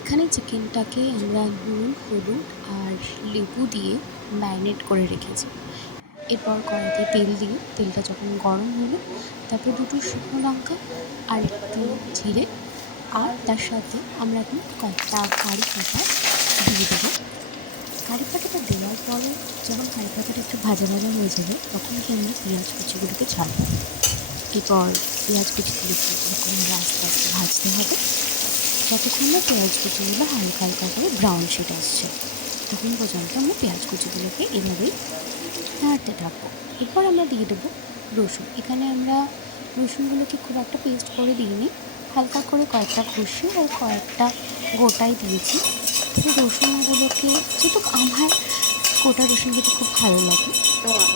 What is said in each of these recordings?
এখানে চিকেনটাকে আমরা নুন, হলুদ আর লেবু দিয়ে ম্যারিনেট করে রেখেছি। এরপর কড়াইতে তেল দিয়ে তেলটা যখন গরম হলো, তারপর দুটো শুকনো লঙ্কা আর একটু জিরে আর তার সাথে আমরা এখন কয়েকটা কারি পাতা দিয়ে দেবো। কারি পাতাটা দেওয়ার পরে যখন কারি পাতাটা একটু ভাজা ভাজা হয়ে যাবে, তখন কি আমরা পেঁয়াজ কুচিগুলোকে ছাড়বো। এরপর পেঁয়াজ কুচিগুলোকে এরকমভাবে আস্তে আস্তে ভাজতে হবে, যতক্ষণ না পেঁয়াজ কুচিগুলো হালকা হালকা করে ব্রাউন শেড আসছে, তখন পর্যন্ত আমরা পেঁয়াজ কুচিগুলোকে এভাবেই নাড়তে থাকবো। এরপর আমরা দিয়ে দেবো রসুন। এখানে আমরা রসুনগুলোকে খুব একটা পেস্ট করে দিইনি, হালকা করে কয়েকটা ঘষে আর কয়েকটা গোটাই দিয়েছি। তবে রসুনগুলোকে যেহেতু আমার গোটা রসুন খেতে খুব ভালো লাগে,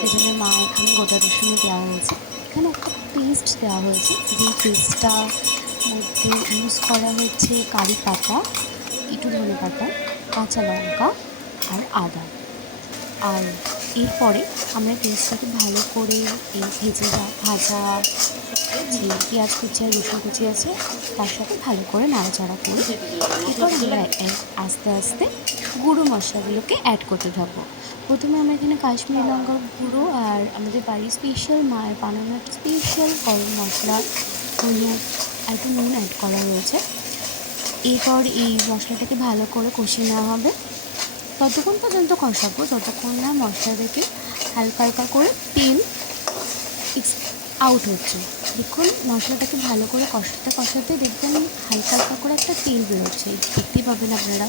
এই জন্য মা এখানে গোটা রসুনই দেওয়া হয়েছে। এখানে একটা পেস্ট দেওয়া হয়েছে, যেই পেস্টটা মধ্যে ইউজ করা হচ্ছে কারি পাতা, একটু ধনে পাতা, কাঁচা লঙ্কা আর আদা। আর এরপরে আমরা পেস্টটাকে ভালো করে এই ভাজা যে পেঁয়াজ কুচি আর রসুন কুচি আছে তার সাথে ভালো করে নাড়াচাড়া করে এরপর আমরা আস্তে আস্তে গুঁড়ো মশলাগুলোকে অ্যাড করতে থাকবো। প্রথমে আমরা এখানে কাশ্মীরি লঙ্কার গুঁড়ো আর আমাদের বাড়ির স্পেশাল মায়ের বানানো একটা স্পেশাল গরম মশলা, হলুদ আর একটু নুন অ্যাড করা হয়েছে। এরপর এই মশলাটাকে ভালো করে কষিয়ে নেওয়া হবে, ততক্ষণ পর্যন্ত কষাবো যতক্ষণ না মশলা থেকে হালকা হালকা করে তেল আউট হচ্ছে। দেখুন মশলাটাকে ভালো করে কষাতে কষাতে দেখবেন হালকা হালকা করে একটা তেল বেরোচ্ছে, দেখতেই পাবেন আপনারা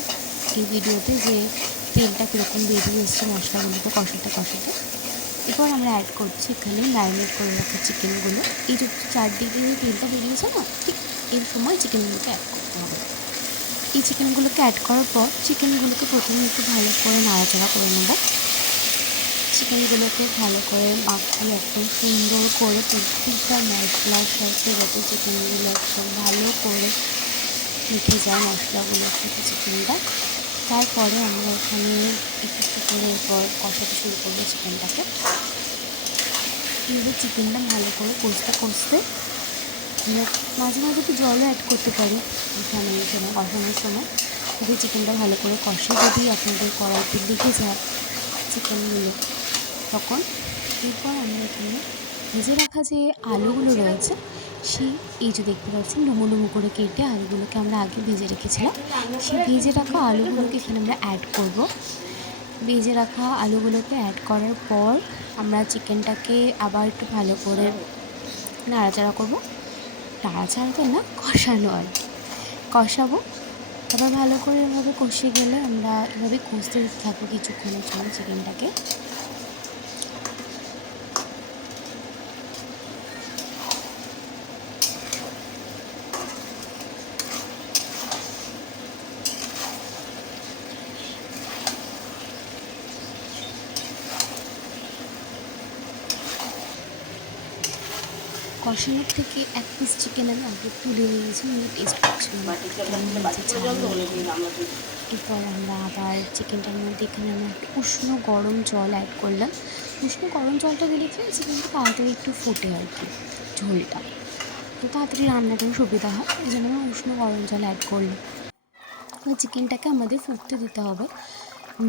এই ভিডিওতে যে তেলটা কীরকম বেরিয়ে এসছে মশলাগুলোকে কষাতে কষাতে। এরপর আমরা অ্যাড করছি এখানে ম্যারিনেট করে রাখা চিকেনগুলো। এই যে চারদিকে যে তেলটা বেরিয়েছে না, ঠিক এর সময় চিকেনগুলোকে অ্যাড করতে হবে। এই চিকেনগুলোকে অ্যাড করার পর চিকেনগুলোকে প্রথমে একটু ভালো করে নাড়াচাড়া করে নেব। চিকেনগুলোকে ভালো করে মাখিয়ে একদম সুন্দর করে প্রত্যেকটা মশলার সাথে যাতে চিকেনগুলো একদম ভালো করে মিশে যায় মশলাগুলোর সাথে চিকেনটা। তারপরে আমরা এখানে একটু একটু করে এরপর কষাতে শুরু করবো চিকেনটাকে। এইভাবে চিকেনটা ভালো করে কষতে কষতে আমরা মাঝে মাঝে একটু জলও অ্যাড করতে পারি এখানে সময় কষানোর সময়, যদি চিকেনটা ভালো করে কষে যদি আপনাদের কড়াইতে লেগে যায় চিকেনগুলো তখন। এরপর আমরা এখানে ভেজে রাখা যে আলুগুলো রয়েছে এই যে দেখতে পাচ্ছেন ডুমো ডুমো করে কেটে আলুগুলোকে আমরা আগে ভেজে রেখেছিলাম, সেই ভেজে রাখা আলুগুলোকে এখানে আমরা অ্যাড করব। ভেজে রাখা আলুগুলোকে অ্যাড করার পর আমরা চিকেনটাকে আবার একটু ভালো করে নাড়াচাড়া করব, নাড়াচাড়া না কষানো আর কষাবো। তারপর ভালো করে এভাবে কষে গেলে আমরা এভাবে কষতে থাকবো কিছুক্ষণের জন্য চিকেনটাকে। কষানোর থেকে এক পিস চিকেন আমি আগে তুলে নিয়েছি, আমি টেস্ট করছিলাম কেমন হয়েছে ঝাল। এরপর আমরা আবার চিকেনটার মধ্যে এখানে আমরা একটু উষ্ণ গরম জল অ্যাড করলাম। উষ্ণ গরম জলটা দিলে কি চিকেনটা তাড়াতাড়ি একটু ফোটে আর কি, ঝোলটা তো তাড়াতাড়ি রান্নাটাও সুবিধা হয়, এই জন্য আমরা উষ্ণ গরম জল অ্যাড করলাম। এবার চিকেনটাকে আমাদের ফুটতে দিতে হবে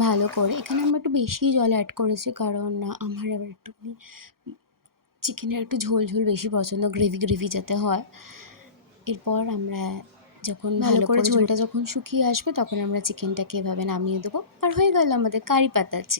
ভালো করে। এখানে আমরা একটু বেশি জল অ্যাড করেছি, কারণ আমার আবার একটুখানি চিকেনের একটু ঝোল ঝোল বেশি পছন্দ, গ্রেভি গ্রেভি যাতে হয়। এরপর আমরা যখন ভালো করে ঝোলটা যখন শুকিয়ে আসবে তখন আমরা চিকেনটাকে এভাবে নামিয়ে দেবো, আর হয়ে গেল আমাদের কারি পাতার চিকেন।